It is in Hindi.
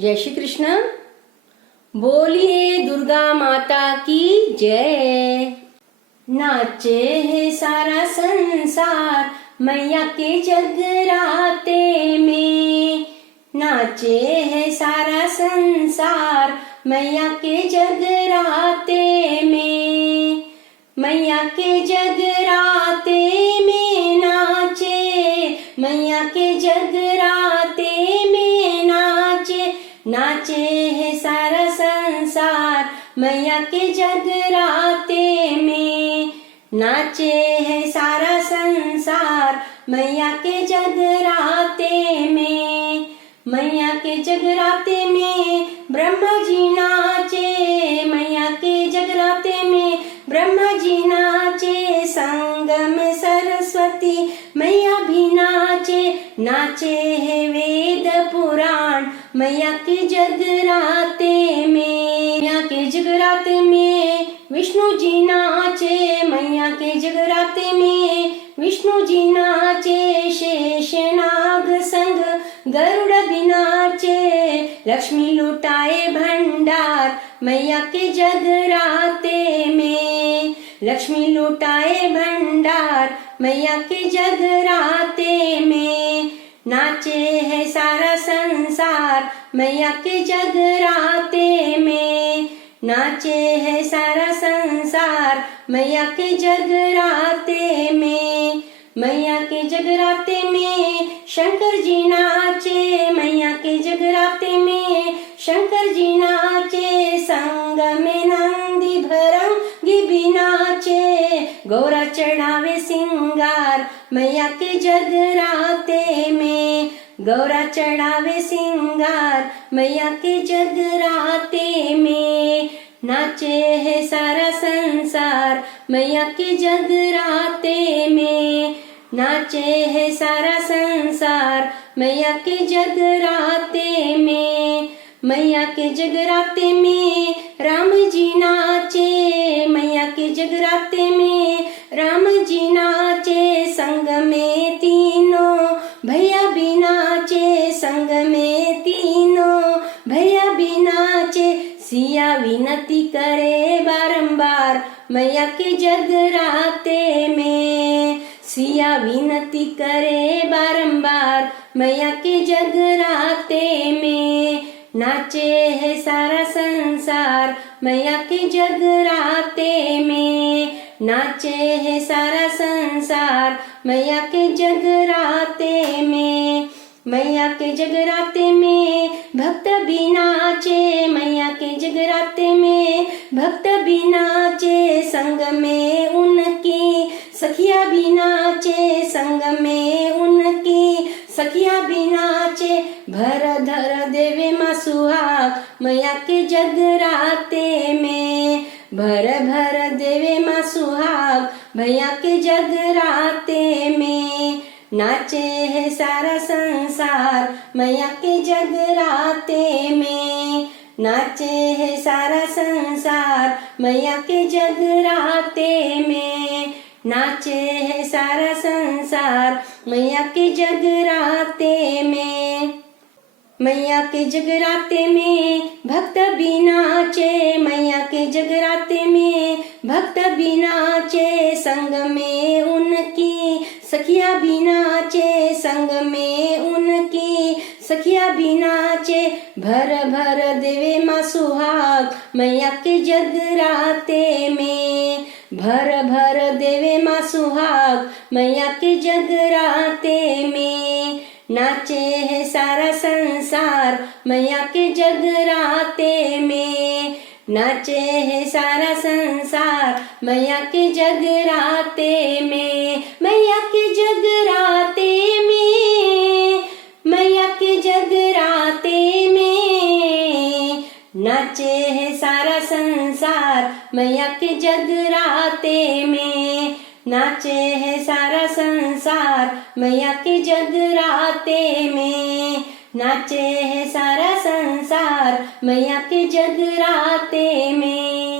जय श्री कृष्ण। बोलिए दुर्गा माता की जय। नाचे है सारा संसार मैया के जगराते में। नाचे है सारा संसार मैया के जगराते में। मैया के जगराते में नाचे, मैया के जगराते में नाचे। नाचे है सारा संसार मैया के जगराते में। नाचे है सारा संसार मैया के जगराते में। मैया के जगराते में ब्रह्मा जी नाचे। मैया के जगराते में ब्रह्मा जी नाचे। संग में सरस्वती मैया भी नाचे। नाचे है वेद पुराण मैया के जगराते में। मैया के जगराते में विष्णु जी नाचे। मैया के जगराते में विष्णु जी नाचे। शेषनाग संग गरुड़ भी नाचे। लक्ष्मी लुटाए भंडार मैया के जगराते में। लक्ष्मी लुटाए भंडार मैया के जगराते में। नाचे है सारा संसार मैया के जगराते में। नाचे है सारा संसार मैया के जगराते में। मैया के जगराते में शंकर जी नाचे। मैया के जगराते में शंकर जी नाचे। संग में नंदी भरंगी भी नाचे। गौरा चढ़ावे सिंगार मैया के जगराते में। गौरा चढ़ावे सिंगार मैया के जगराते में। नाचे है सारा संसार मैया के जगराते में। नाचे है सारा संसार मैया के जगराते में। मैया के जगराते में राम जी नाचे। मैया के जगराते में राम जी नाचे। संग में तीनों भैया भी नाचे। संग में तीनों भैया भी नाचे। सिया विनती करे बारंबार मैया के जगराते में। सिया विनती करे बारंबार मैया के जगराते में। नाचे है सारा संसार मैया के जगराते में। नाचे है सारा संसार मैया के जगराते में। मैया के जगराते में भक्त भी नाचे। मैया के जगराते में भक्त भी नाचे। संग में उनकी सखिया भी नाचे। संग में उनकी सखिया भी नाचे। भर धर देवे माँ सुहाग मैया के जगराते में। भर भर देवे माँ सुहाग भैया के जगराते में। नाचे है सारा संसार मैया के जगराते में। नाचे है सारा संसार मैया के जगराते में। नाचे है सारा संसार मैया के जगराते में। मैया के जगराते में भक्त भी नाचे। मैया के जगराते में भक्त भी नाचे। संग में उनकी सखिया भी नाचे। संग में उनकी सखिया भी नाचे। भर भर देवे माँ सुहाग मैया के जगराते में। भर भर देवे माँ सुहाग मैया के जगराते में। नाचे है सारा संसार मैया के जगराते में। नाचे है सारा संसार मैया के जगराते में। मैया के जगराते में। मैया के जगराते में। नाचे है सारा संसार मैया के जगराते में। नाचे है सारा संसार मैया के जगराते में। नाचे है सारा संसार मैया के जगराते में।